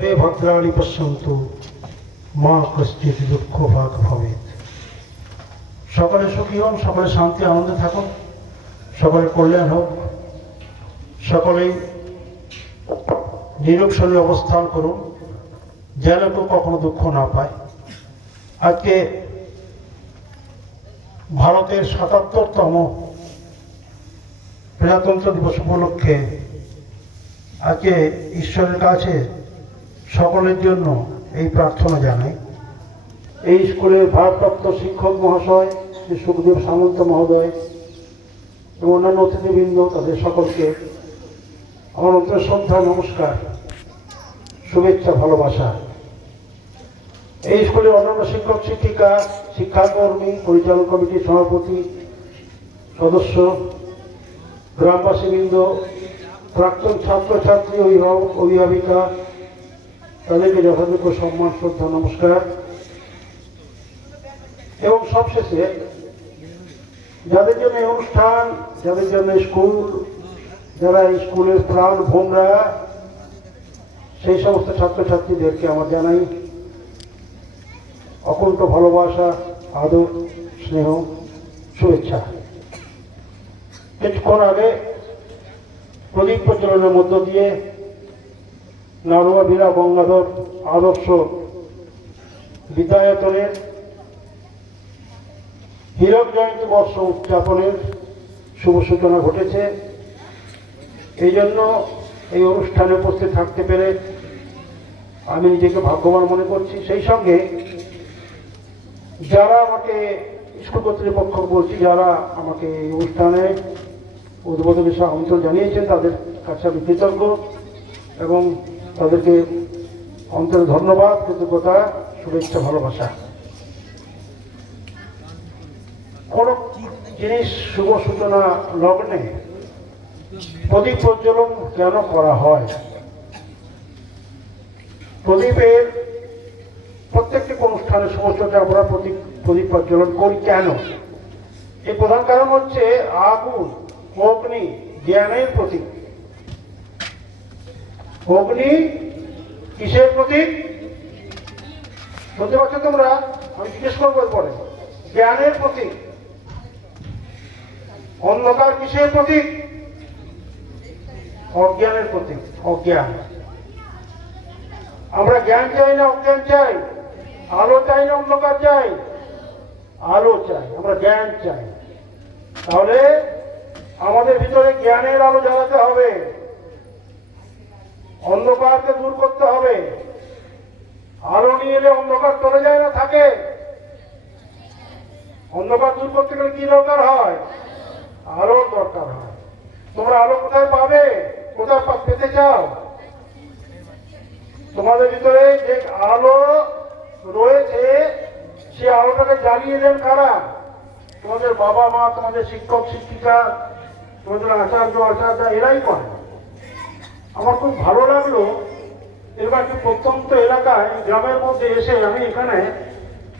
ভদ্রাণি পশ্যন্তু মা কশ্চিৎ দুঃখ ভাগ ভবেৎ। সকলে সুখী হন, সকলে শান্তি আনন্দে থাকুন, সকলের কল্যাণ হোক, সকলেই নিরক্ষরে অবস্থান করুন, যেন কেউ কখনো দুঃখ না পায়। আজকে ভারতের ৭৭তম প্রজাতন্ত্র দিবস উপলক্ষে আজকে ঈশ্বরের কাছে সকলের জন্য এই প্রার্থনা জানাই। এই স্কুলের ভারপ্রাপ্ত শিক্ষক মহাশয় শ্রী সুখদেব সামন্ত মহোদয় এবং অন্যান্য অতিথিবৃন্দ, তাদের সকলকে আমার অন্তর শ্রদ্ধা, নমস্কার, শুভেচ্ছা, ভালোবাসা। এই স্কুলের অন্যান্য শিক্ষক শিক্ষিকা, শিক্ষাকর্মী, পরিচালন কমিটির সভাপতি, সদস্য, গ্রামবাসীবৃন্দ, প্রাক্তন ছাত্রছাত্রী, অভিভাবক, অভিভাবিকা, তাদেরকে যথাযোগ্য সম্মান, শ্রদ্ধা, নমস্কার। এবং সবশেষে যাদের জন্য এই অনুষ্ঠান, যাদের জন্য স্কুল, যারা এই স্কুলের প্রাণ ভোমরা, সেই সমস্ত ছাত্রছাত্রীদেরকে আমার জানাই অকুণ্ঠ ভালোবাসা, আদর, স্নেহ, শুভেচ্ছা। কিছুক্ষণ আগে প্রদীপ প্রজ্বলনের মধ্য দিয়ে নারোয়া বীরা গঙ্গাধর আদর্শ বিদ্যায়তনের হীরক জয়ন্তী বর্ষ উদযাপনের শুভ সূচনা ঘটেছে। এই জন্য এই অনুষ্ঠানে উপস্থিত থাকতে পেরে আমি নিজেকে ভাগ্যবান মনে করছি। সেই সঙ্গে যারা আমাকে স্কুল কর্তৃপক্ষ বলছি, যারা আমাকে এই অনুষ্ঠানে উদ্বোধন হিসেবে আমন্ত্রণ জানিয়েছেন, তাদের কাছে আমি কৃতজ্ঞ এবং তাদেরকে অন্তরে ধন্যবাদ, কৃতজ্ঞতা, শুভেচ্ছা, ভালোবাসা। কোন জিনিস শুভ সূচনা লগ্নে প্রদীপ প্রজ্বলন কেন করা হয়? প্রদীপের প্রত্যেকটি অনুষ্ঠানে শুভ সূচনা আমরা প্রদীপ প্রজ্বলন করি কেন? এর প্রধান কারণ হচ্ছে আগুন, অগ্নি জ্ঞানের প্রতীক। অগ্নি কিসের প্রতীক? শুনতে পাচ্ছ তোমরা? আমি জিজ্ঞেস করবো পরে। জ্ঞানের প্রতীক। অন্ধকার কিসের প্রতীক? অজ্ঞানের প্রতীক। অজ্ঞান। আমরা জ্ঞান চাই না অজ্ঞান চাই? আলো চাই না অন্ধকার চাই? আলো চাই, আমরা জ্ঞান চাই। তাহলে আমাদের ভিতরে জ্ঞানের আলো জ্বালাতে হবে, অন্ধকারকে দূর করতে হবে। আলো নিয়ে এলে অন্ধকার চলে যায় না, থাকে। অন্ধকার দূর করতে গেলে কি দরকার হয়? আলোর দরকার হয়। তোমরা আলো কোথায় পাবে? কোথায় পেতে চাও? তোমাদের ভিতরে যে আলো রয়েছে, সে আলোটাকে জ্বালিয়ে দেন কারা? তোমাদের বাবা মা, তোমাদের শিক্ষক শিক্ষিকা, তোমাদের আচার্য আচার্য, এরাই করে। আমার খুব ভালো লাগলো, এবার একটি প্রত্যন্ত এলাকায় গ্রামের মধ্যে এসে আমি এখানে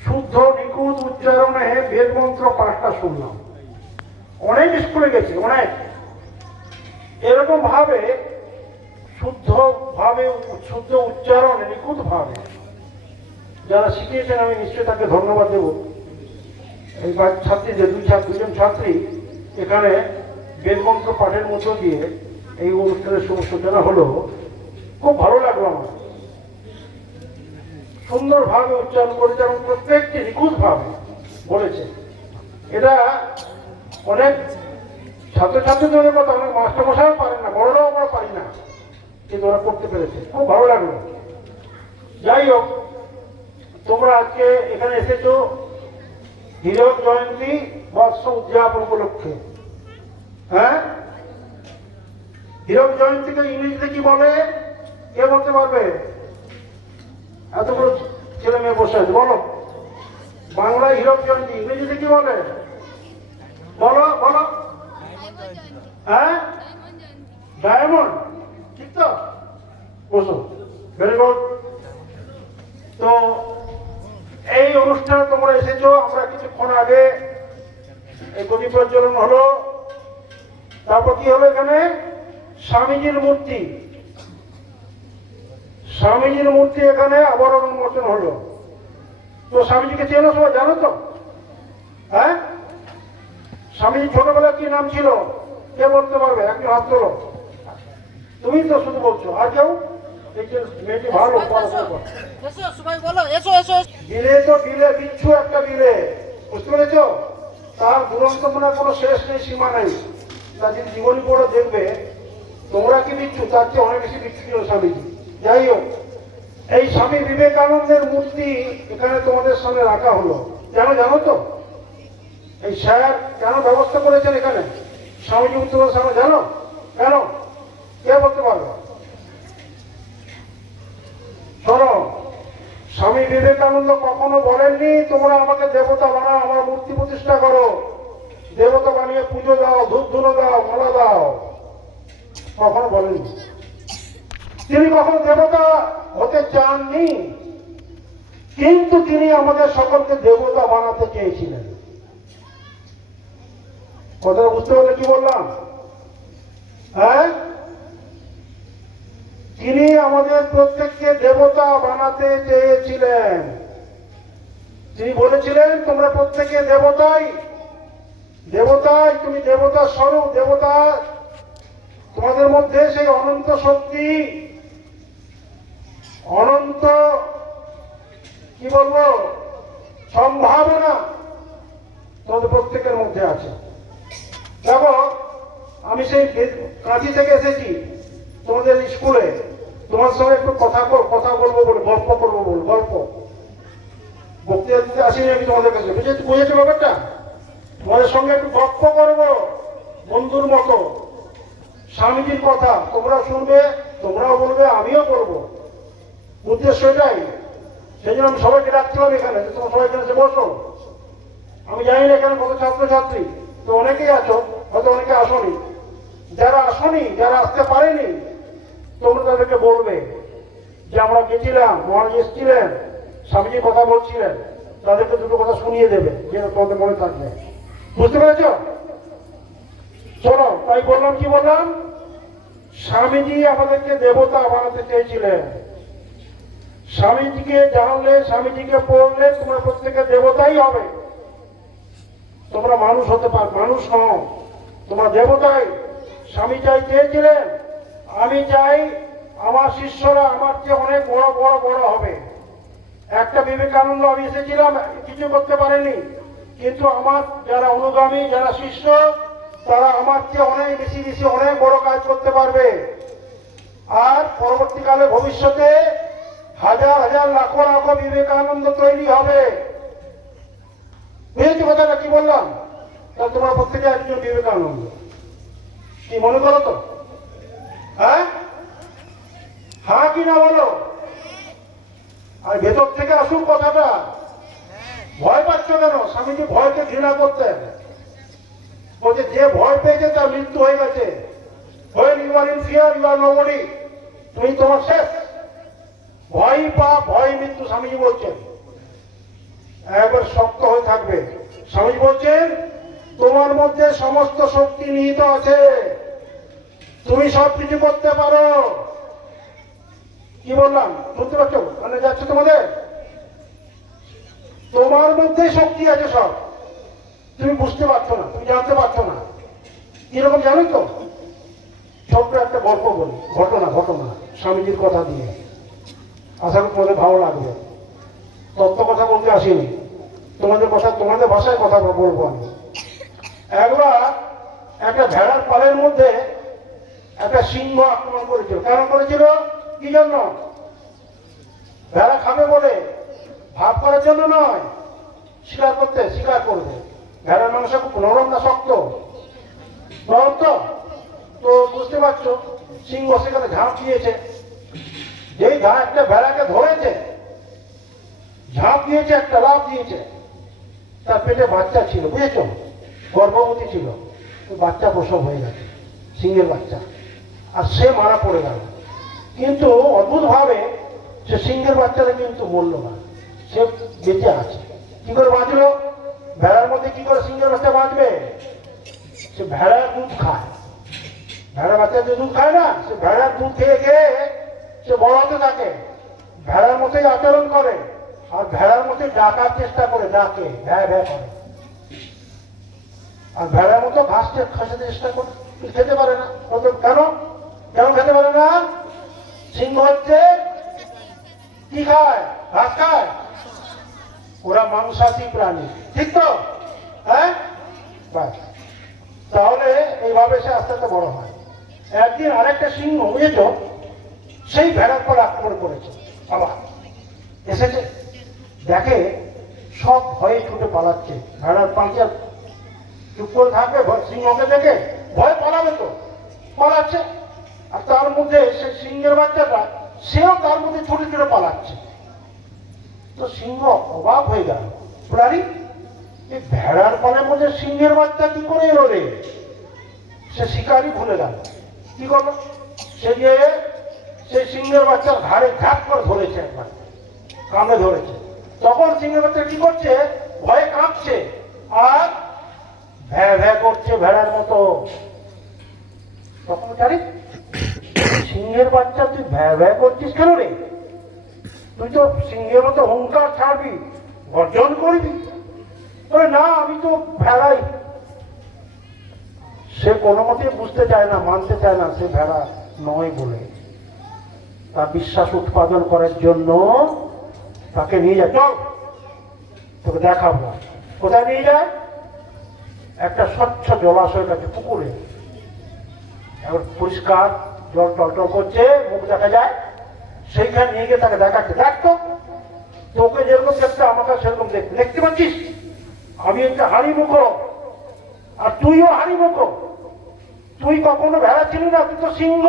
শুদ্ধ নিখুঁত উচ্চারণে বেদ মন্ত্র পাঠটা শুনলাম। অনেক স্কুলে গেছি, অনেক এরকম ভাবে শুদ্ধ ভাবে, শুদ্ধ উচ্চারণে, নিখুঁত ভাবে যারা শিখিয়েছেন, আমি নিশ্চয়ই তাকে ধন্যবাদ দেব। এই ছাত্রীদের দুজন ছাত্রী এখানে বেদমন্ত্র পাঠের মধ্য দিয়ে এই অনুষ্ঠানের শুভ সূচনা হলো। খুব ভালো লাগলো আমার। সুন্দরভাবে উচ্চারণ করেছে এবং প্রত্যেকটি নিখুঁত ভাবে বলেছে। এটা অনেক ছাত্রছাত্রীদের কথা অনেক মাস্টারমশাইও পারেন না, বড়রাও আমরা পারি না, কিন্তু ওরা করতে পেরেছে। খুব ভালো লাগলো। যাই হোক, তোমরা আজকে এখানে এসেছো হীরক জয়ন্তী বর্ষ উদযাপন উপলক্ষে। হ্যাঁ, হীরক জয়ন্তীকে ইংরেজিতে কি বলে? কে বলতে পারবে? এতগুলো ছেলে মেয়ে বসে আছে, বলো। বাংলায় হীরক জয়ন্তী ইংরেজিতে কি বলে? বলো বলো। হ্যাঁ, ডায়মন্ড, ঠিক তো? বসো, ভেরি গুড। তো এই অনুষ্ঠানে তোমরা এসেছো। আমরা কিছুক্ষণ আগে এই প্রদীপ প্রজ্বলন হলো, তারপর কি হলো? এখানে স্বামীজির মূর্তি, স্বামীজির মূর্তি এখানে আবারও উন্মোচন হলো। তো স্বামীজিকে চেনো সবাই, জানো তো? হ্যাঁ, স্বামীজি ছোটবেলায় কি নাম ছিল? কে বলতে পারবে? একজন হাত তোলো। তুমি তো শুধু বলছো, আর কেউ? এই যে মেয়েটি ভালো, বিলে তো বিলে, বিচ্ছু একটা বিলে, বুঝতে পেরেছো? তার দুরন্তপনার কোনো শেষ নেই, সীমা নেই। তার যদি জীবনী পড়ে দেখবে, তোমরা কি বিচ্ছু, তার চেয়ে অনেক বেশি বিচ্ছু ছিল স্বামীজি। যাই হোক, এই স্বামী বিবেকানন্দের মূর্তি এখানে তোমাদের সামনে রাখা হলো। কেন জানো তো? এই স্যার কেন ব্যবস্থা করেছেন এখানে স্বামীজি মূর্তির সামনে, জানো কেন? কে বলতে পারবে? শোনো, স্বামী বিবেকানন্দ কখনো বলেননি তোমরা আমাকে দেবতা বানাও, আমার মূর্তি প্রতিষ্ঠা করো, দেবতা বানিয়ে পুজো দাও, ধূপ ধুনো দাও, মালা দাও। কখনো বলেননি। তিনি কখনো দেবতা হতে চাননি, কিন্তু তিনি আমাদের সকলকে দেবতা বানাতে চেয়েছিলেন। কথাটা বুঝতে পারলে কি বললাম? হ্যাঁ, তিনি আমাদের প্রত্যেককে দেবতা বানাতে চেয়েছিলেন। তিনি বলেছিলেন তোমরা প্রত্যেকে দেবতাই, দেবতাই, তুমি দেবতার স্বরূপ, দেবতা। তোমাদের মধ্যে সেই অনন্ত শক্তি, অনন্ত কি বলবো সম্ভাবনা তোমাদের প্রত্যেকের মধ্যে আছে। দেখো, আমি সেই কাঁথি থেকে এসেছি তোমাদের স্কুলে, তোমার সঙ্গে একটু কথা বলবো বলে, গল্প করবো বলে, গল্প বক্তৃতা দিতে আসিনি আমি তোমাদের কাছে। বুঝেছো ব্যাপারটা? তোমাদের সঙ্গে একটু গল্প করবো বন্ধুর মতো। স্বামীজির কথা তোমরা শুনবে, তোমরাও বলবে, আমিও বলবো। উদ্দেশ্য এটাই। সেই জন্য আমি সবাইকে ডাকছিলাম এখানে, তোমরা সবাই এখানে এসে বসো। আমি জানি না এখানে কত ছাত্রছাত্রী, তো অনেকেই আছো, হয়তো অনেকে আসনি। যারা আসনি, যারা আসতে পারেনি, তোমরা তাদেরকে বলবে যে আমরা গেছিলাম, মহারাজ এসেছিলেন, স্বামীজি কথা বলছিলেন, তাদেরকে দুটো কথা শুনিয়ে দেবে, যে তোমাদের মনে থাকবে। বুঝতে পেরেছ? চলো, তাই বললাম, কি বললাম? স্বামীজি আমাদেরকে দেবতা বানাতে চেয়েছিলেন। স্বামীজিকে জানলে, স্বামীজিকে পড়লে তোমরা প্রত্যেকে দেবতাই হবে। তোমরা মানুষ হতে পার, মানুষ নও, তোমরা দেবতাই। স্বামী চাই চেয়েছিলেন আমি চাই আমার শিষ্যরা আমার চেয়ে অনেক বড় বড় বড় হবে। একটা বিবেকানন্দ আমি এসেছিলাম, কিছু করতে পারেনি, কিন্তু আমার যারা অনুগামী, যারা শিষ্য, তারা আমার চেয়ে অনেক বেশি বেশি অনেক বড় কাজ করতে পারবে। আর পরবর্তীকালে ভবিষ্যতে হাজার হাজার লাখো লাখো বিবেকানন্দ তৈরি হবে। বুঝেছি কথাটা কি বললাম? তাহলে তোমরা প্রত্যেকে একজন বিবেকানন্দ, কি মনে করো তো? হ্যাঁ, হ্যাঁ কি না বলো? আর ভেতর থেকে আসুন কথাটা। ভয় পাচ্ছ কেন? স্বামীজি ভয়কে ঘৃণা করতেন। বলছে যে ভয় পেয়েছে তার মৃত্যু হয়ে গেছে। When you are in fear, you are nobody. তুমি তোমার শেষ। ভয় পা, ভয় মৃত্যু, স্বামীজি বলছেন। একবার শক্ত হয়ে থাকবে। স্বামীজি বলছেন তোমার মধ্যে সমস্ত শক্তি নিহিত আছে, তুমি সব কিছু করতে পারো। কি বললাম শুনতে পাচ্ছ? মানে যাচ্ছে তোমাদের, তোমার মধ্যে শক্তি আছে সব, তুমি বুঝতে পারছো না, তুমি জানতে পারছো না। কিরকম জানো তো? ছোট্ট একটা গল্প বলি, ঘটনা স্বামীজির কথা দিয়ে, আশা করি তোমাদের ভালো লাগবে। তত্ত্ব কথা বলতে আসিনি, তোমাদের কথা, তোমাদের ভাষায় কথা বলবো আমি। একবার একটা ভেড়ার পালের মধ্যে একটা সিংহ আক্রমণ করেছিল। কেন করেছিল? কি জন্য? ভেড়া খাবে বলে, ভাব করার জন্য নয়, শিকার করবে। ভেড়ার মাংস খুব নরম না শক্ত? নরম তো। তো বুঝতে পারছো, সিংহ সেখানে ঝাঁপ দিয়েছে। যেই একটা ভেড়াকে ধরেছে, ঝাঁপ দিয়েছে, একটা লাফ দিয়েছে, তার পেটে বাচ্চা ছিল, বুঝেছ? গর্ভবতী ছিল, বাচ্চা প্রসব হয়ে গেছে, সিংহের বাচ্চা, আর সে মারা পড়ে গেল। কিন্তু অদ্ভুত ভাবে সে সিংহের বাচ্চাটা কিন্তু মরল না, সে বেঁচে আছে। কি করে বাঁচলো? ভেড়ার মধ্যে কি করে সিংহের বাচ্চা বাঁচবে? সে ভেড়ার দুধ খায়। ভেড়া বাচ্চা যে দুধ খায় না, সে ভেড়ার দুধ খেয়ে খেয়ে সে বড় হতে থাকে, ভেড়ার মতোই আচরণ করে, আর ভেড়ার মতোই ডাকার চেষ্টা করে, ডাকে, ভ্যা ভ্যা করে, আর ভেড়ার মতো ঘাস খাসাতে চেষ্টা করে, খেতে পারে না। কেন কেন খেতে পারে না? সিংহ হচ্ছে কি খায়? ঘাস খায়। ওরা মাংসাশী প্রাণী, ঠিক তো? হ্যাঁ, তাহলে এইভাবে সে আস্তে আস্তে বড় হয়। একদিন আরেকটা সিংহ, বুঝেছ, সেই ভেড়ার পর আক্রমণ করেছে। আবার এসেছে, দেখে সব ভয়ে ছুটে পালাচ্ছে। ভেড়ার পাঁচা চুপ করে থাকবে, সিংহকে দেখে ভয় পালাবে তো, পালাচ্ছে। আর তার মধ্যে সেই সিংহের বাচ্চাটা, সেও তার মধ্যে ছুটে ছুটে পালাচ্ছে। তো সিংহ অবাক হয়ে গেল, প্রাণী এই ভেড়ার পালের মধ্যে সিংহের বাচ্চা কি করে এলো রে? সে শিকারই ভুলে গেল। কি করলো? সে গিয়ে সেই সিংহের বাচ্চার ঘাড়ে ঝাঁপ করে ধরেছে, একবার কামড়ে ধরেছে। তখন সিংহের বাচ্চা কি করছে? ভয়ে কাঁপছে আর ভ্যা ভ্যা করছে ভেড়ার মতো। তখন জানি সিংহের বাচ্চা, তুই ভ্যা ভ্যা করছিস কেন রে? তুই তো সিংহের মতো হুঙ্কার ছাড়বি, গর্জন করবি। বলে না, আমি তো ভেড়াই। সে কোনো মতে বুঝতে চায় না, মানতে চায় না সে ভেড়া নয় বলে। তার বিশ্বাস উৎপাদন করার জন্য তাকে নিয়ে যায়, চল তোকে দেখাবো। কোথায় নিয়ে যায়? একটা স্বচ্ছ জলাশয়ের কাছে, পুকুরে। এখন পরিষ্কার জল টলটল করছে, মুখ দেখা যায়। সেইখানে নিয়ে গিয়ে তাকে দেখাচ্ছে, দেখ তো, তোকে যেরকম দেখতে আমাকে সেরকম দেখতে, দেখতে পাচ্ছিস আমি একটা হাড়ি মুখ, আর তুইও হাড়ি মুখ। তুই কখনো ভেড়া ছিলি না, তুই তো সিংহ,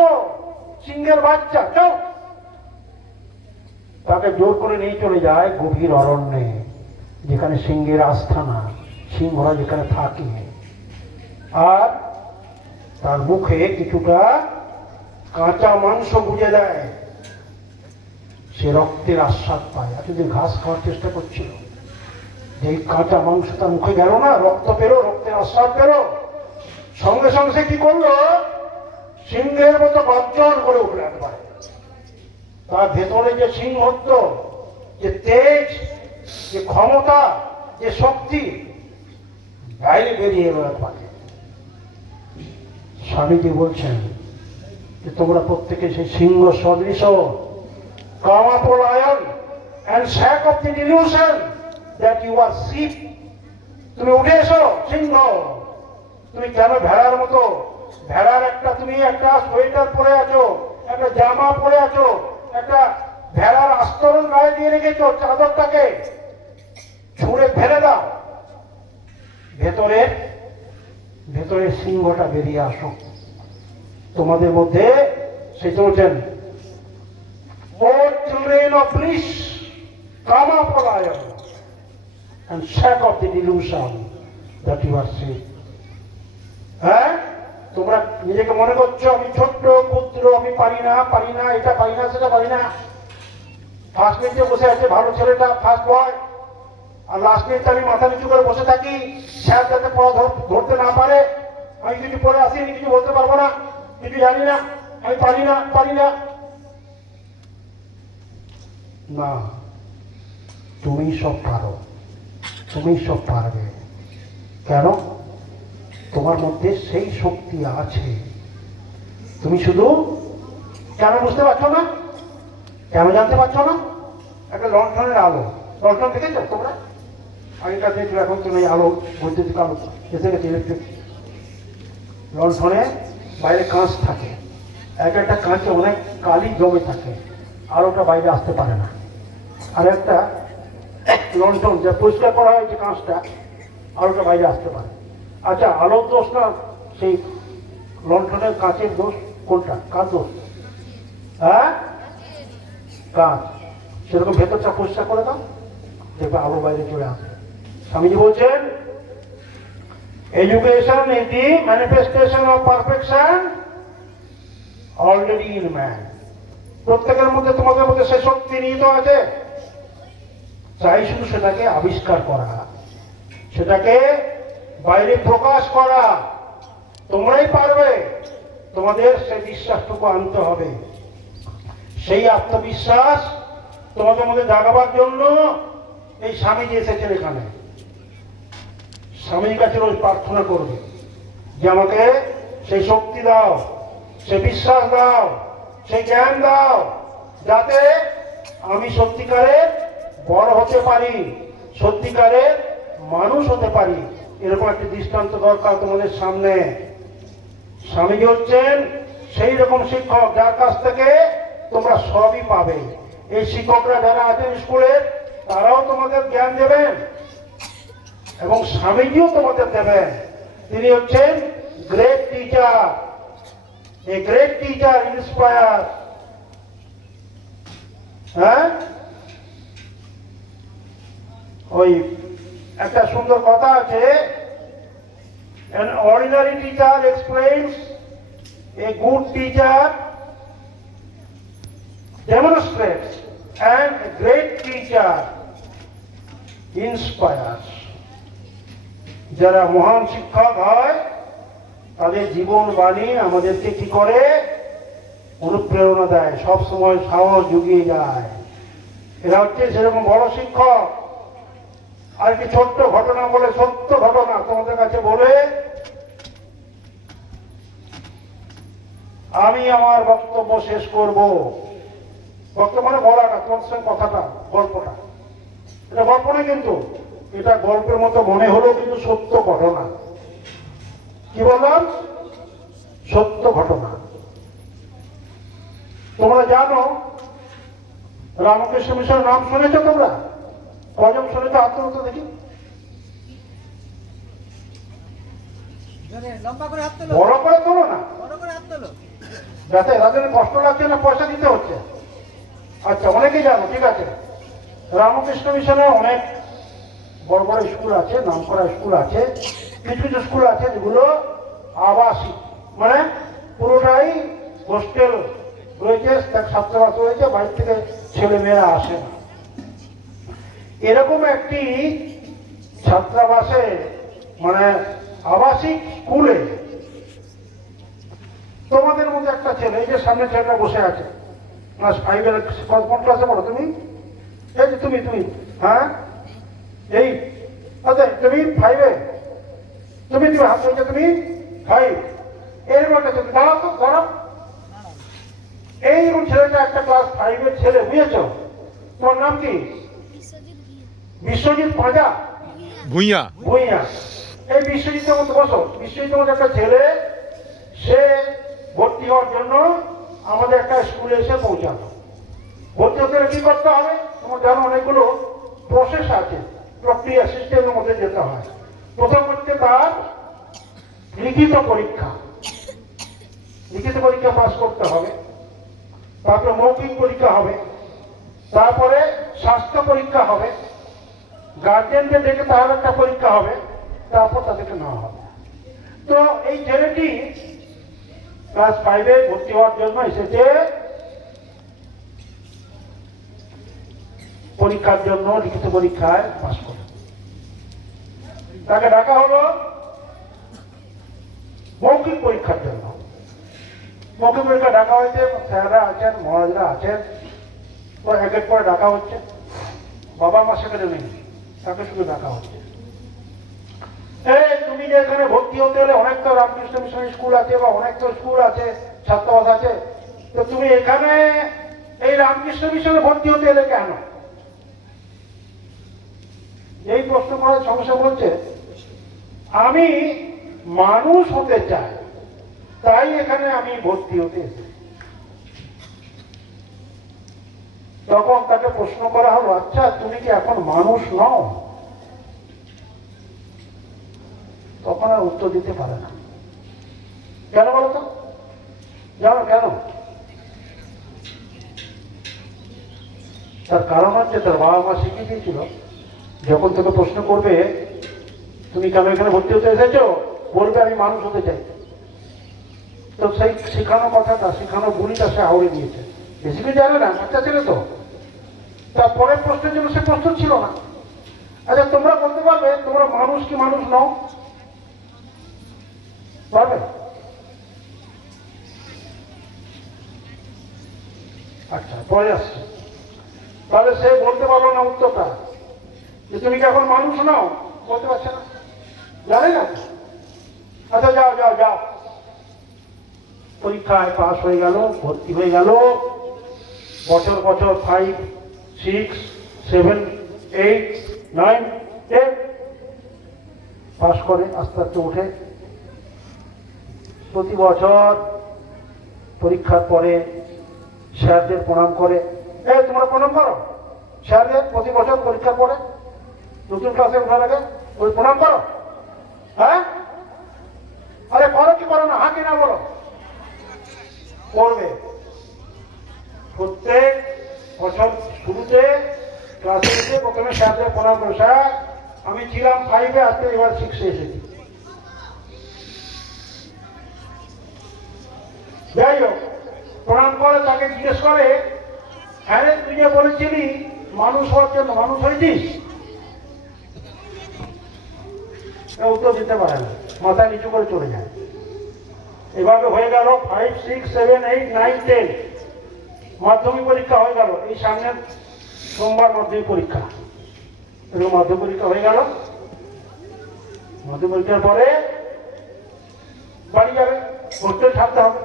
সিংহের বাচ্চা। চল। তাকে জোর করে নিয়ে চলে যায় গভীর অরণ্যে, যেখানে সিংহের আস্থানা, সিংহরা যেখানে থাকে। আর তার মুখে কিছুটা কাঁচা মাংস গুঁজে দেয়। সে রক্তের আস্বাদ পায়। এতদিন ঘাস খাওয়ার চেষ্টা করছিল, যে কাঁচা মাংস তার মুখে গেল না, রক্ত পেল, রক্তের আস্বাদ পেল, সঙ্গে সঙ্গে সে কি করলো? সিংহের মতো গর্জন করে উঠল একবার। তার ভেতরে যে সিংহত্ব, যে তেজ, যে ক্ষমতা, যে শক্তি, বাইরে বেরিয়ে এলো একবার। স্বামীজি বলছেন যে তোমরা প্রত্যেকে সেই সিংহ সদৃশ, come up o lion and shake off the delusion that you are sheep. তুমি উঠে এসো সিংহ। তুমি কেন ভেড়ার মতো? ভেড়ার একটা, তুমি একটা সোয়েটার পরে আছো, একটা জামা পরে আছো, একটা ভেড়ার আস্তরণ গায়ে দিয়ে রেখেছো, চাদরটাকে ছুঁড়ে ফেলে দাও। ভেতরে ভেতরে সিংহটা বেরিয়ে আসো তোমাদের মধ্যে। সে চলছেন, O children of bliss, come up o lion and shake off the delusion that you are sheep. হ্যাঁ, তোমরা নিজেকে মনে করছো আমি ছোট্ট পুত্র, আমি পারি না, পারি না, এটা পারি না, সেটা পারি না। ফার্স্ট বেঞ্চে বসে আছে ভালো ছেলেটা, ফার্স্ট বয়, আর লাস্ট বেঞ্চে আমি মাথা নিচু করে বসে থাকি, স্যার যাতে পড়া ধরতে না পারে। আমি কিছু পড়ে আসিনি, কিছু বলতে পারবো না, কিছু জানি না, আমি পারি না, পারি না। না, তুমি সব পারো, তুমি সব পারবে। কেন? তোমার মধ্যে সেই শক্তি আছে। তুমি শুধু কেন বুঝতে পারছো না? কেন জানতে পারছো না? একটা লণ্ঠনের আলো, লণ্ঠন দেখেছো তোমরা? আগেকার দেখছো, এখন তো এই আলো, বৈদ্যুতিক আলো এসে গেছে, ইলেকট্রিক। লণ্ঠনে বাইরে কাঁচ থাকে, এক একটা কাঁচে অনেক কালি জমে থাকে, আলোটা বাইরে আসতে পারে না। আর একটা লণ্ঠন যা পরিষ্কার করা হয়েছে কাঁচটা, আলোটা বাইরে আসতে পারে। আচ্ছা, আলোর দোষ না সেই লণ্ঠনের কাঁচের দোষ? কোনটা? কার দোষ? হ্যাঁ, কাঁচ। সেরকম ভেতরটা পরিষ্কার করে দাও, দেখবে আলো বাইরে চলে আসবে। স্বামীজি বলছেন, education is the manifestation of perfection already in man. প্রত্যেকের মধ্যে, তোমাদের মধ্যে সে শক্তি নিহিত আছে, চাই শুধু সেটাকে আবিষ্কার করা, সেটাকে বাইরে প্রকাশ করা। তোমরাই পারবে, তোমাদের সেই বিশ্বাসটুকু আনতে হবে। সেই আত্মবিশ্বাস তোমাদের মধ্যে জাগাবার জন্য এই স্বামীজি এসেছেন এখানে। স্বামীর কাছে রোজ প্রার্থনা করবে যে আমাকে সেই শক্তি দাও, সেই বিশ্বাস দাও, সেই জ্ঞান দাও, যাতে আমি সত্যিকারের বড় হতে পারি, সত্যিকারের মানুষ হতে পারি। এরকম একটি দৃষ্টান্ত দরকার তোমাদের সামনে। স্বামীজি হচ্ছেন সেই রকম শিক্ষক যার কাছ থেকে তোমরা সবই পাবে। এই শিক্ষকরা যারা আছেন স্কুলের, তারাও তোমাদের জ্ঞান দেবেন এবং স্বামীজিও তোমাদের দেবেন। তিনি হচ্ছেন great teacher. A great teacher inspire. হ্যাঁ, ওই একটা সুন্দর কথা আছে, an ordinary teacher explains, a good teacher demonstrates, and a great teacher inspires. যারা মহান শিক্ষক হয় তাদের জীবন বাণী আমাদেরকে কি করে? অনুপ্রেরণা দেয়, সব সময় সাহস জুগিয়ে যায়। এরা হচ্ছে সেরকম বড় শিক্ষক। আর একটি ছোট্ট ঘটনা বলে, সত্য ঘটনা তোমাদের কাছে বলে আমি আমার বক্তব্য শেষ করব। বক্তব্য মানে বলাটা, তোমার সঙ্গে কথাটা, গল্পটা, এটা গল্প না, কিন্তু এটা গল্পের মতো মনে হলো, কিন্তু সত্য ঘটনা। কি বললাম? সত্য ঘটনা। তোমরা জানো রামকৃষ্ণ মিশনের নাম শুনেছ তোমরা? কজন শুনেছ? আত্মহত দেখি, বড় করে তোলো না, যাতে তাদের কষ্ট লাগছে না, পয়সা দিতে হচ্ছে। আচ্ছা, অনেকেই জানো, ঠিক আছে। রামকৃষ্ণ মিশনে অনেক বড় বড় স্কুল আছে, নাম করা স্কুল আছে। কিছু কিছু স্কুল আছে যেগুলো আবাসিক, মানে পুরোটাই হোস্টেল রয়েছে, ছাত্রাবাস রয়েছে, বাইরে থেকে ছেলে মেয়েরা আসে না। এরকম একটি ছাত্রাবাসে, মানে আবাসিক স্কুলে তোমাদের মধ্যে একটা ছেলে, এই যে সামনে ছেলেটা বসে আছে, ক্লাস 5-এর, কোন ক্লাসে পড়ো তুমি? এই যে তুমি, হ্যাঁ, এই আচ্ছা, তুমি 5-এ, তুমি হাত ধরেছো, তুমি 5। এরকম একটা ছেলে, দাঁড়াও তো, দাঁড়াও। এইরকম ছেলেটা একটা ক্লাস 5-এর ছেলে, বুঝেছো? তোমার নাম কি? বিশ্বজিৎ পাঁজা ভুঁইয়া। এই বিশ্বজিতের মধ্যে বসো। বিশ্বজিতের মধ্যে একটা ছেলে, সে ভর্তি হওয়ার জন্য আমাদের একটা স্কুলে এসে পৌঁছালো। ভর্তি হতে কি করতে হবে? তোমার জানো অনেকগুলো প্রসেস আছে, প্রক্রিয়া সিস্টেমের মধ্যে যেতে হয়। প্রথম হচ্ছে তার লিখিত পরীক্ষা পাস করতে হবে। তারপরে মৌখিক পরীক্ষা হবে, তারপরে স্বাস্থ্য পরীক্ষা হবে, গার্জেনকে দেখে তার একটা পরীক্ষা হবে, তারপর তাদেরকে নেওয়া হবে। তো এই ছেলেটি ক্লাস 5-এ ভর্তি হওয়ার জন্য এসেছে পরীক্ষার জন্য, লিখিত পরীক্ষায় পাস করে। তাকে ডাকা হলো মৌখিক পরীক্ষার জন্য। মৌখিক পরীক্ষা ডাকা হয়েছে, স্যাররা আছেন, মহারাজরা আছেন, এক এক করে ডাকা হচ্ছে। বাবা মা সেখানে নেই, তাকে শুধু ডাকা হচ্ছে। তুমি যে এখানে ভর্তি হতে হলে, অনেক তো রামকৃষ্ণ মিশন স্কুল আছে বা অনেক তো স্কুল আছে, ছাত্রাবাস আছে, তো তুমি এখানে এই রামকৃষ্ণ মিশনে ভর্তি হতে এলে কেন? এই প্রশ্ন করার সমস্যা বলছে, আমি মানুষ হতে চাই, তাই এখানে আমি ভর্তি হতে এসেছি। তখন তাকে প্রশ্ন করা হলো, আচ্ছা তুমি কি এখন মানুষ নও? তখন আর উত্তর দিতে পারে না। কেন বলো তো? জানো কেন? তার কারণ হচ্ছে, তার বাবা মা শিখিয়ে দিয়েছিল, যখন তোকে প্রশ্ন করবে তুমি কেন এখানে ভর্তি হতে এসেছো, বলবে আমি মানুষ হতে চাই। তো সেই শেখানো কথাটা, শেখানো বুড়িটা সে আউড়ে দিয়েছে। বেশি কিছু জানে না, বাচ্চা ছেলে তো। তারপরের প্রশ্নের জন্য সে প্রস্তুত ছিল না। আচ্ছা, তোমরা বলতে পারবে তোমরা মানুষ কি মানুষ নও? পারবে? আচ্ছা পরে আসছে। তাহলে সে বলতে পারলো না উত্তরটা, যে তুমি কি এখন মানুষ নাও? বলতে পারছে না, জানে না। আচ্ছা যাও যাও যাও। পরীক্ষায় পাস হয়ে গেল, ভর্তি হয়ে গেল। বছর বছর 5, 6, 7, 8, 9, 10 পাস করে আস্তে আস্তে উঠে। প্রতি বছর পরীক্ষার পরে স্যারদের প্রণাম করে। তোমরা প্রণাম করো স্যারদের প্রতি বছর পরীক্ষার পরে, নতুন ক্লাসে ওঠার আগে ওই প্রণাম করো। হ্যাঁ, আরে করো কি করো না, হ্যাঁ কি না বলো? করবে। প্রত্যেক বছর শুরুতে ক্লাসে এসে প্রথমে স্যারদের প্রণাম করো। স্যার আমি ছিলাম 5-এ, আজকে এবার 6-এ এসেছি। যাই হোক, প্রণাম করে তাকে জিজ্ঞেস করে, হ্যাঁ রে তুই যে বলেছিলি মানুষ হওয়ার জন্য, মানুষ হয়েছিস? উত্তর দিতে পারে না, মাথা নিচু করে চলে যায়। এভাবে হয়ে গেল 5, 6, 7, 8, 9, 10 মাধ্যমিক পরীক্ষা হয়ে গেল। এই সামনের সোমবার মাধ্যমিক পরীক্ষা, এরকম মাধ্যমিক পরীক্ষা হয়ে গেল। মাধ্যমিক পরীক্ষার পরে বাড়ি যাবে, হোস্টেল ছাড়তে হবে,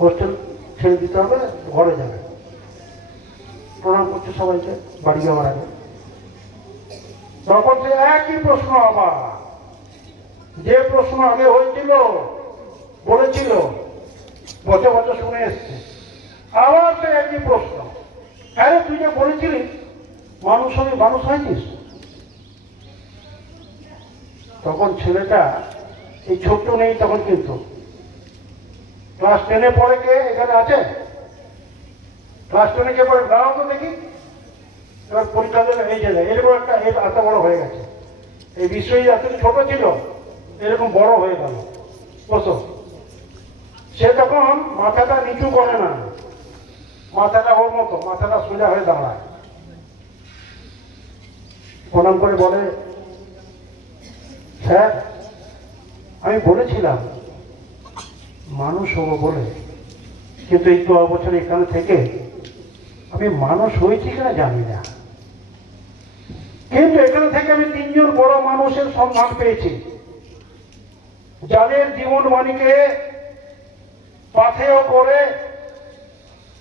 হোস্টেল ছেড়ে দিতে হবে, ঘরে যাবে। প্রণাম করছে সবাইকে বাড়ি যাওয়ার আগে। তখন সে একই প্রশ্ন, আবার যে প্রশ্ন আগে হয়েছিল, বলেছিল, বছর বছর শুনে এসছে, আবার সে একই প্রশ্ন। আরে তুই যে বলেছিলি মানুষ হবি, মানুষ হয়েছিস? তখন ছেলেটা, এই ছোট্ট নেই তখন, কিন্তু ক্লাস 10-এ পড়ে। কে এখানে আছে ক্লাস 10-এ কে পড়ে? দাঁড়াও তো দেখি। এবার পরীক্ষা দেবে, এই যে এরকম একটা এত বড় হয়ে গেছে। এই বিষয় এত ছোট ছিল, এরকম বড় হয়ে গেল। বসো। সে তখন মাথাটা নিচু করে না, মাথাটা ওর মতো, মাথাটা সোজা হয়ে দাঁড়ায়। প্রণাম করে বলে, স্যার আমি বলেছিলাম মানুষ হবো বলে, কিন্তু এই 12 বছর এখানে থেকে আমি মানুষ হয়েছি কিনা জানি না, কিন্তু এখানে থেকে আমি 3 জন বড় মানুষের সন্ধান পেয়েছি, যাদের জীবনবাণীকে পাথেয় করে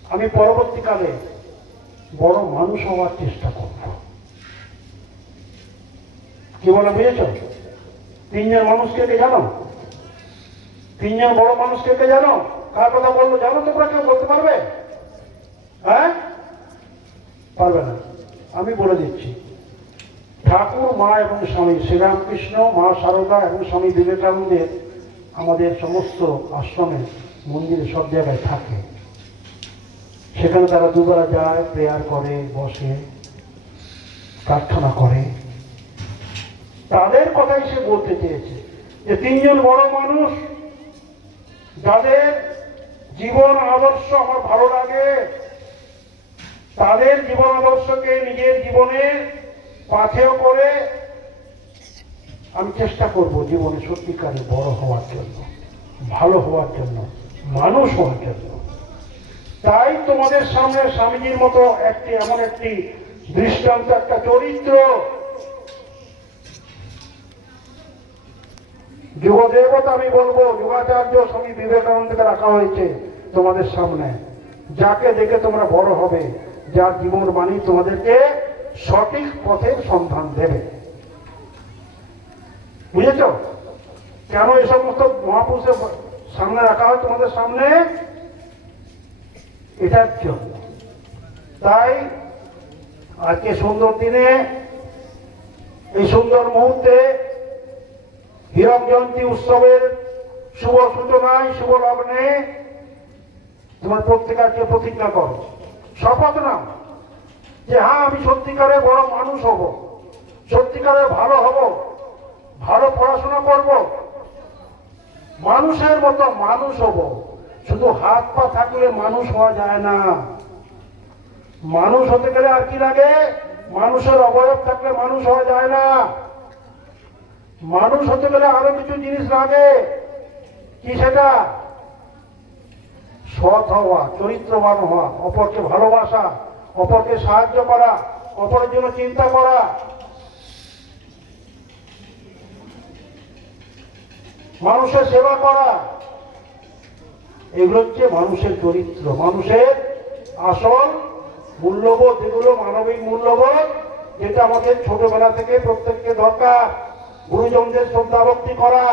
আমি পরবর্তীকালে বড় মানুষ হওয়ার চেষ্টা করব। কি বলে বুঝেছ? 3 জন মানুষকে কে জানো? 3 জন বড় মানুষকে কে জানো? কার কথা বললো জানো তোমরা? কেউ বলতে পারবে? হ্যাঁ, পারবে না। আমি বলে দিচ্ছি। ঠাকুর, মা এবং স্বামী শ্রীরামকৃষ্ণ, মা শারদা এবং স্বামী বিবেকানন্দের আমাদের সমস্ত আশ্রমে, মন্দিরে, সব জায়গায় থাকে। সেখানে তারা দুবেলা যায়, প্রেয়ার করে, বসে প্রার্থনা করে। তাদের কথাই সে বলতে চেয়েছে, যে 3 জন বড় মানুষ যাদের জীবন আদর্শ আমার ভালো লাগে, তাদের জীবন আদর্শকে নিজের জীবনে পাথেয় করে আমি চেষ্টা করব জীবনে সত্যিকারে বড় হওয়ার জন্য, ভালো হওয়ার জন্য, মানুষ হওয়ার জন্য। তাই তোমাদের সামনে স্বামীজির মতো এমন একটি দৃষ্টান্ত, একটা চরিত্র, যুগদেবতা আমি বলবো, যুগাচার্য স্বামী বিবেকানন্দকে রাখা হয়েছে তোমাদের সামনে, যাকে দেখে তোমরা বড় হবে, যার জীবন বাণী তোমাদেরকে সঠিক পথের সন্ধান দেবে। বুঝেছ কেন এই সমস্ত মহাপুরুষের সামনে রাখা হয় তোমাদের সামনে? এটার জন্য। তাই আজকে সুন্দর দিনে, এই সুন্দর মুহূর্তে, হীরক জয়ন্তী উৎসবের শুভ সূচনায়, শুভ লগ্নে তোমার প্রত্যেককে প্রতিজ্ঞা করো, শপথ নাও, যে হ্যাঁ আমি সত্যিকারে বড় মানুষ হব, সত্যিকারে ভালো হব, ভালো পড়াশোনা করব, মানুষের মতো মানুষ হব। শুধু হাত পা থাকলে মানুষ হওয়া যায় না। মানুষ হতে গেলে আর কি লাগে? মানুষের অবয়ব থাকলে মানুষ হওয়া যায় না। মানুষ হতে গেলে আরো কিছু জিনিস লাগে। কি সেটা? সৎ হওয়া, চরিত্রবান হওয়া, অপরকে ভালোবাসা, অপরকে সাহায্য করা, অপরের জন্য চিন্তা করা, মানুষের সেবা করা, এগুলো হচ্ছে মানুষের চরিত্র, মানুষের আসল মূল্যবোধ। এগুলো মানবিক মূল্যবোধ, যেটা আমাদের ছোটবেলা থেকে প্রত্যেককে দরকার। গুরুজনদের শ্রদ্ধা ভক্তি করা।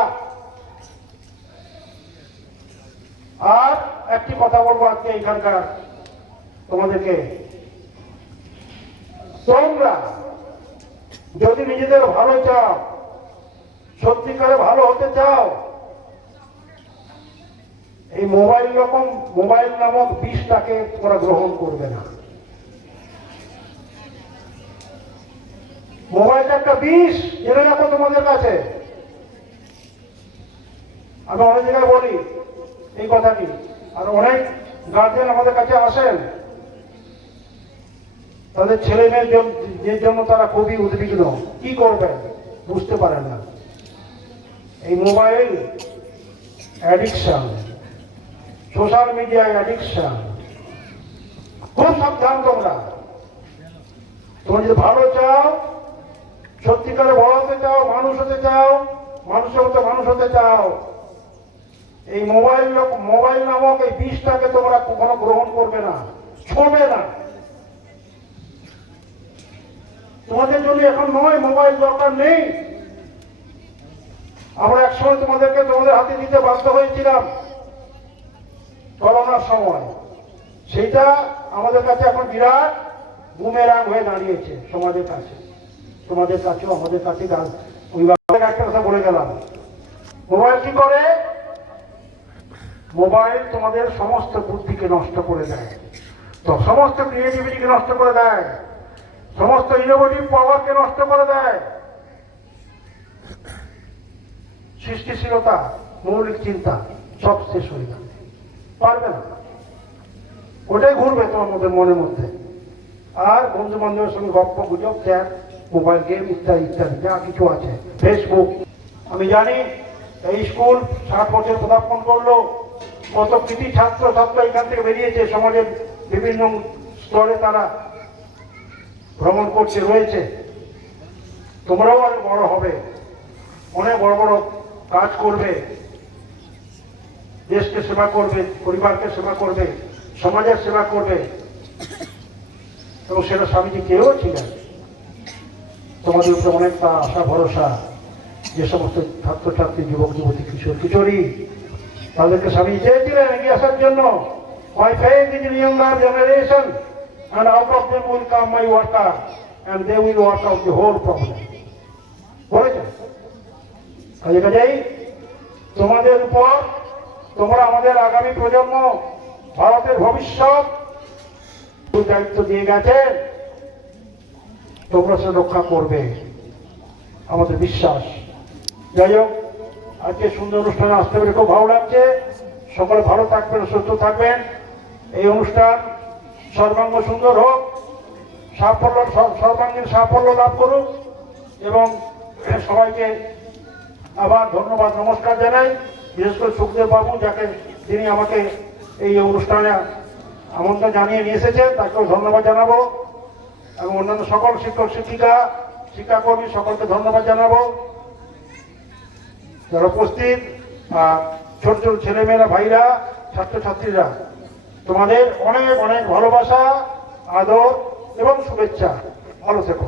আর একটি কথা বলবো আজকে এখানকার তোমাদেরকে, তোমরা যদি নিজেদের ভালো চাও, সত্যিকারে ভালো হতে চাও, এই মোবাইল নামক বিষটাকে তোমরা গ্রহণ করবে না। মোবাইলটা একটা বিষ, জেনে রাখো তোমাদের কাছে। আমি অনেক জায়গায় বলি এই কথাটি, আর অনেক গার্জিয়ান আমাদের কাছে আসেন, তাদের ছেলে মেয়ের জন্য তারা খুবই উদ্বিগ্ন, কি করবেন বুঝতে পারেন না। এই mobile addiction, social media addiction, খুব সাবধান তোমরা। তোমরা যদি ভালো চাও, সত্যিকারে বড় হতে চাও, মানুষ হতে চাও, মানুষের মতো মানুষ হতে চাও, এই মোবাইল নামক এই বিষটাকে তোমরা কখনো গ্রহণ করবে না, ছুঁবে না। তোমাদের জন্য এখন নয়, মোবাইল দরকার নেই। আমরা একসময় তোমাদের হাতে দিতে বাধ্য হয়েছিলাম করোনার সময়, সেটা আমাদের কাছে এখন বিরাট বুমেরাং হয়ে দাঁড়িয়েছে সমাজের কাছে, তোমাদের কাছেও আমাদের কাছে। একটা কথা বলে গেলাম, মোবাইল কি করে? মোবাইল তোমাদের সমস্ত বুদ্ধিকে নষ্ট করে দেয়, তো সমস্ত ক্রিয়েটিভিটিকে নষ্ট করে দেয়, সমস্ত ইনোভেটিভ পাওয়ারকে নষ্ট করে দেয়, সৃষ্টিশীলতা, মৌলিক চিন্তা সব শেষ হয়ে যাবে, পারবে না। ওটাই ঘুরবে তোমার মনের মধ্যে। আর বন্ধু বান্ধবের সঙ্গে গল্প গুজব, চ্যাট, মোবাইল গেম ইত্যাদি ইত্যাদি যা কিছু আছে, ফেসবুক। আমি জানি এই স্কুল 60 বছর পদার্পণ করলো, কত কৃতি ছাত্র এখান থেকে বেরিয়েছে, সমাজের বিভিন্ন স্তরে তারা ভ্রমণ করছে, রয়েছে। তোমরাও অনেক বড় হবে, অনেক বড় বড় কাজ করবে, দেশকে সেবা করবে, পরিবারকে সেবা করবে, সমাজের সেবা করবে। এবং সেটা স্বামীজি কেউ ছিলেন। তোমাদের উপরে অনেক আশা ভরসা। যে সমস্ত ছাত্রছাত্রী, যুবক যুবতী, কিশোর কিশোরী, তাদেরকে স্বামীজি চেয়েছিলেন এগিয়ে আসার জন্য। My faith is in younger generation, and out of them will come my worker, and they will work out the whole problem. বলেছেন। কাজেই তোমাদের উপর, তোমরা আমাদের আগামী প্রজন্ম, ভারতের ভবিষ্যৎ, দায়িত্ব দিয়ে গেছেন, তোমরা সে রক্ষা করবে, আমাদের বিশ্বাস। যাই হোক, আজকে সুন্দর অনুষ্ঠানে আসতে পেরে খুব ভালো লাগছে। সকলে ভালো থাকবেন, সুস্থ থাকবেন। এই অনুষ্ঠান সর্বাঙ্গ সুন্দর হোক, সর্বাঙ্গীন সাফল্য লাভ করুক। এবং সবাইকে আবার ধন্যবাদ, নমস্কার জানাই। বিশেষ করে সুখদেব বাবু, যিনি আমাকে এই অনুষ্ঠানে আমন্ত্রণ জানিয়ে নিয়ে এসেছেন, তাকেও ধন্যবাদ জানাবো। এবং অন্যান্য সকল শিক্ষক শিক্ষিকা, শিক্ষাকর্মী সকলকে ধন্যবাদ জানাবো যারা উপস্থিত। ছোট ছোট ছেলেমেয়েরা, ভাইরা, ছাত্রছাত্রীরা, তোমাদের অনেক অনেক ভালোবাসা, আদর এবং শুভেচ্ছা। ভালো থেকো।